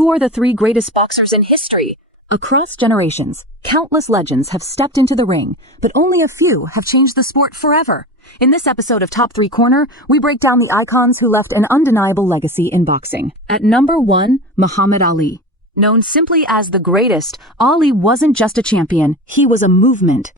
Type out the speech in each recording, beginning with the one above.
Who are the three greatest boxers in history? Across generations, countless legends have stepped into the ring, but only a few have changed the sport forever. In this episode of Top 3 Corner, we break down the icons who left an undeniable legacy in boxing. At number 1, Muhammad Ali. Known simply as the greatest, Ali wasn't just a champion, he was a movement.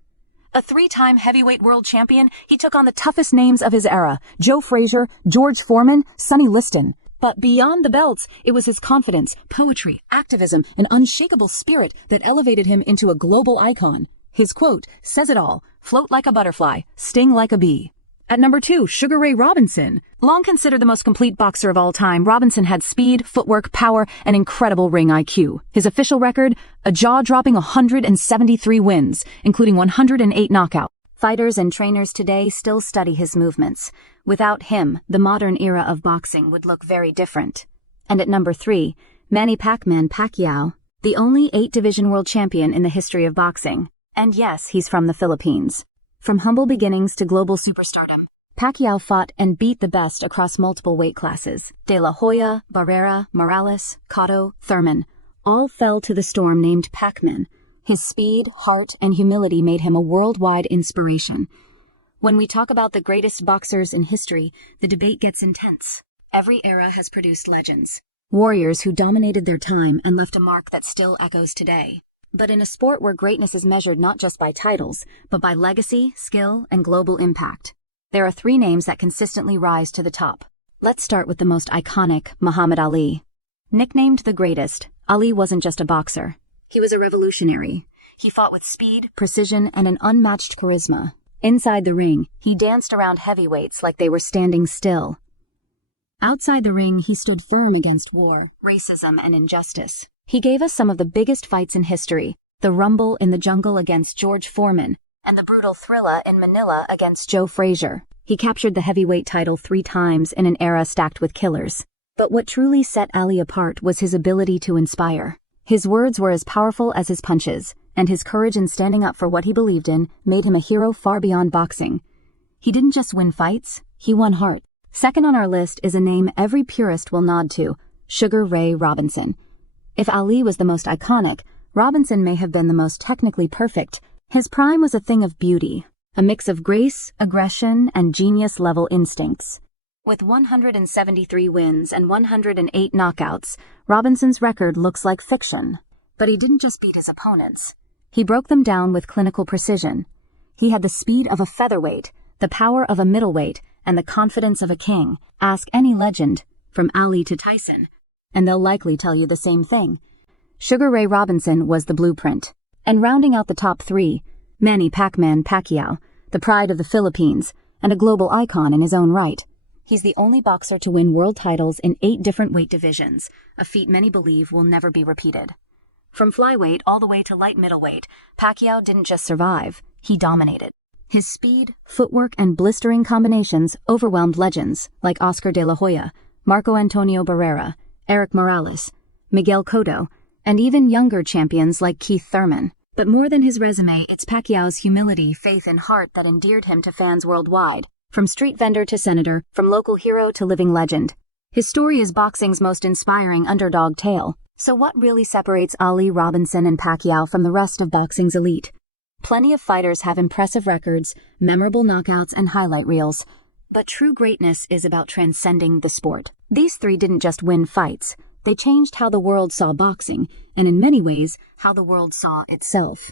A 3-time heavyweight world champion, he took on the toughest names of his era: Joe Frazier, George Foreman, Sonny Liston. But beyond the belts, it was his confidence, poetry, activism, and unshakable spirit that elevated him into a global icon. His quote says it all: float like a butterfly, sting like a bee. At number 2, Sugar Ray Robinson. Long considered the most complete boxer of all time, Robinson had speed, footwork, power, and incredible ring IQ. His official record, a jaw-dropping 173 wins, including 108 knockouts. Fighters and trainers today still study his movements. Without him, the modern era of boxing would look very different. And at number 3, Manny "Pac-Man" Pacquiao, the only 8-division world champion in the history of boxing. And yes, he's from the Philippines. From humble beginnings to global superstardom, Pacquiao fought and beat the best across multiple weight classes. De La Hoya, Barrera, Morales, Cotto, Thurman, all fell to the storm named Pac-Man. His speed, heart, and humility made him a worldwide inspiration. When we talk about the greatest boxers in history, the debate gets intense. Every era has produced legends, warriors who dominated their time and left a mark that still echoes today. But in a sport where greatness is measured not just by titles, but by legacy, skill, and global impact, there are 3 names that consistently rise to the top. Let's start with the most iconic, Muhammad Ali. Nicknamed the greatest, Ali wasn't just a boxer. He was a revolutionary. He fought with speed, precision, and an unmatched charisma. Inside the ring, he danced around heavyweights like they were standing still. Outside the ring, he stood firm against war, racism, and injustice. He gave us some of the biggest fights in history: the rumble in the jungle against George Foreman, and the brutal thriller in Manila against Joe Frazier. He captured the heavyweight title 3 times in an era stacked with killers. But what truly set Ali apart was his ability to inspire. His words were as powerful as his punches, and his courage in standing up for what he believed in made him a hero far beyond boxing. He didn't just win fights, he won hearts. Second on our list is a name every purist will nod to: Sugar Ray Robinson. If Ali was the most iconic, Robinson may have been the most technically perfect. His prime was a thing of beauty, a mix of grace, aggression, and genius-level instincts. With 173 wins and 108 knockouts, Robinson's record looks like fiction. But he didn't just beat his opponents. He broke them down with clinical precision. He had the speed of a featherweight, the power of a middleweight, and the confidence of a king. Ask any legend, from Ali to Tyson, and they'll likely tell you the same thing. Sugar Ray Robinson was the blueprint. And rounding out the top 3, Manny "Pac-Man" Pacquiao, the pride of the Philippines, and a global icon in his own right. He's the only boxer to win world titles in 8 different weight divisions, a feat many believe will never be repeated. From flyweight all the way to light middleweight, Pacquiao didn't just survive, he dominated. His speed, footwork, and blistering combinations overwhelmed legends like Oscar de la Hoya, Marco Antonio Barrera, Eric Morales, Miguel Cotto, and even younger champions like Keith Thurman. But more than his resume, it's Pacquiao's humility, faith, and heart that endeared him to fans worldwide. From street vendor to senator, from local hero to living legend, his story is boxing's most inspiring underdog tale. So what really separates Ali, Robinson, and Pacquiao from the rest of boxing's elite? Plenty of fighters have impressive records, memorable knockouts, and highlight reels. But true greatness is about transcending the sport. These 3 didn't just win fights. They changed how the world saw boxing, and in many ways, how the world saw itself.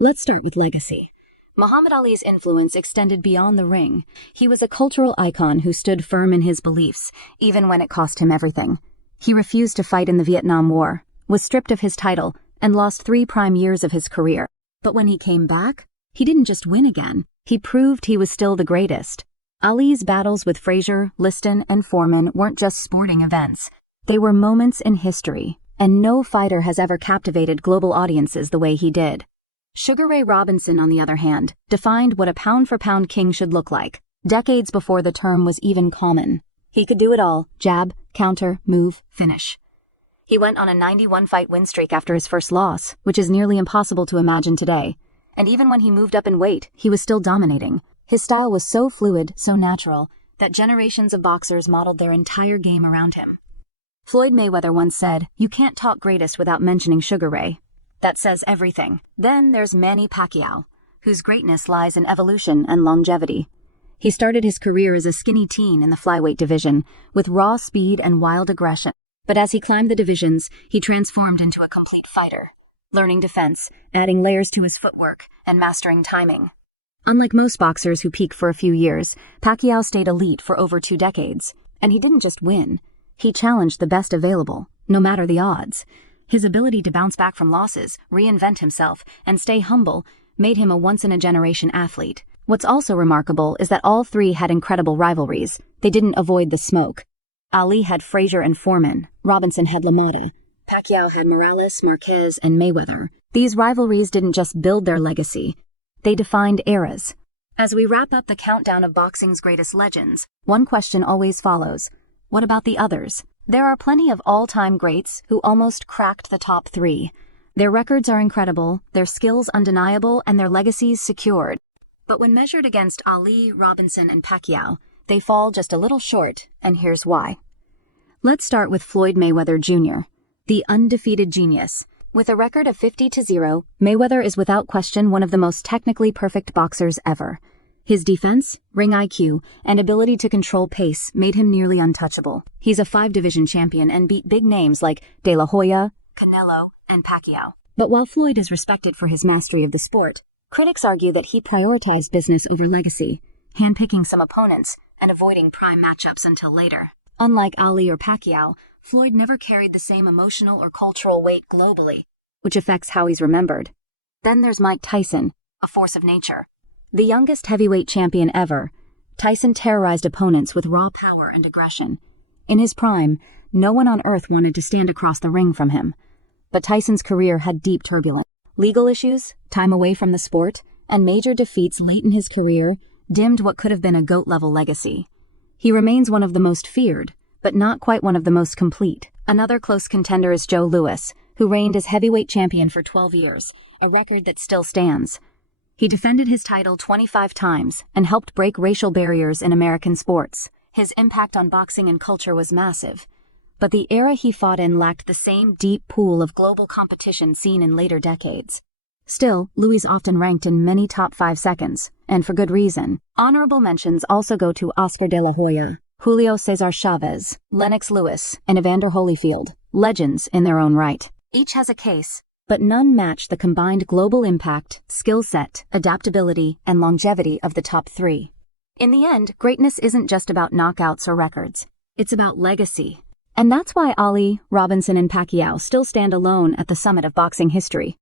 Let's start with legacy. Muhammad Ali's influence extended beyond the ring. He was a cultural icon who stood firm in his beliefs, even when it cost him everything. He refused to fight in the Vietnam War, was stripped of his title, and lost 3 prime years of his career. But when he came back, he didn't just win again. He proved he was still the greatest. Ali's battles with Frazier, Liston, and Foreman weren't just sporting events. They were moments in history, and no fighter has ever captivated global audiences the way he did. Sugar Ray Robinson, on the other hand, defined what a pound-for-pound king should look like, decades before the term was even common. He could do it all: jab, counter, move, finish. He went on a 91-fight win streak after his first loss, which is nearly impossible to imagine today. And even when he moved up in weight, he was still dominating. His style was so fluid, so natural, that generations of boxers modeled their entire game around him. Floyd Mayweather once said, "You can't talk greatest without mentioning Sugar Ray." That says everything. Then there's Manny Pacquiao, whose greatness lies in evolution and longevity. He started his career as a skinny teen in the flyweight division, with raw speed and wild aggression. But as he climbed the divisions, he transformed into a complete fighter, learning defense, adding layers to his footwork, and mastering timing. Unlike most boxers who peak for a few years, Pacquiao stayed elite for over 2 decades. And he didn't just win. He challenged the best available, no matter the odds. His ability to bounce back from losses, reinvent himself, and stay humble made him a once-in-a-generation athlete. What's also remarkable is that all three had incredible rivalries. They didn't avoid the smoke. Ali had Frazier and Foreman, Robinson had LaMotta, Pacquiao had Morales, Marquez, and Mayweather. These rivalries didn't just build their legacy, they defined eras. As we wrap up the countdown of boxing's greatest legends, one question always follows: what about the others? There are plenty of all-time greats who almost cracked the top 3. Their records are incredible, their skills undeniable, and their legacies secured. But when measured against Ali, Robinson, and Pacquiao, they fall just a little short, and here's why. Let's start with Floyd Mayweather Jr., the undefeated genius. With a record of 50-0, Mayweather is without question one of the most technically perfect boxers ever. His defense, ring IQ, and ability to control pace made him nearly untouchable. He's a 5-division champion and beat big names like De La Hoya, Canelo, and Pacquiao. But while Floyd is respected for his mastery of the sport, critics argue that he prioritized business over legacy, handpicking some opponents and avoiding prime matchups until later. Unlike Ali or Pacquiao, Floyd never carried the same emotional or cultural weight globally, which affects how he's remembered. Then there's Mike Tyson, a force of nature. The youngest heavyweight champion ever, Tyson terrorized opponents with raw power and aggression. In his prime, no one on earth wanted to stand across the ring from him. But Tyson's career had deep turbulence. Legal issues, time away from the sport, and major defeats late in his career dimmed what could have been a GOAT-level legacy. He remains one of the most feared, but not quite one of the most complete. Another close contender is Joe Louis, who reigned as heavyweight champion for 12 years, a record that still stands. He defended his title 25 times and helped break racial barriers in American sports. His impact on boxing and culture was massive. But the era he fought in lacked the same deep pool of global competition seen in later decades. Still, Louis often ranked in many top 5 seconds, and for good reason. Honorable mentions also go to Oscar de la Hoya, Julio Cesar Chavez, Lennox Lewis, and Evander Holyfield, legends in their own right. Each has a case, but none match the combined global impact, skill set, adaptability, and longevity of the top 3. In the end, greatness isn't just about knockouts or records. It's about legacy. And that's why Ali, Robinson, and Pacquiao still stand alone at the summit of boxing history.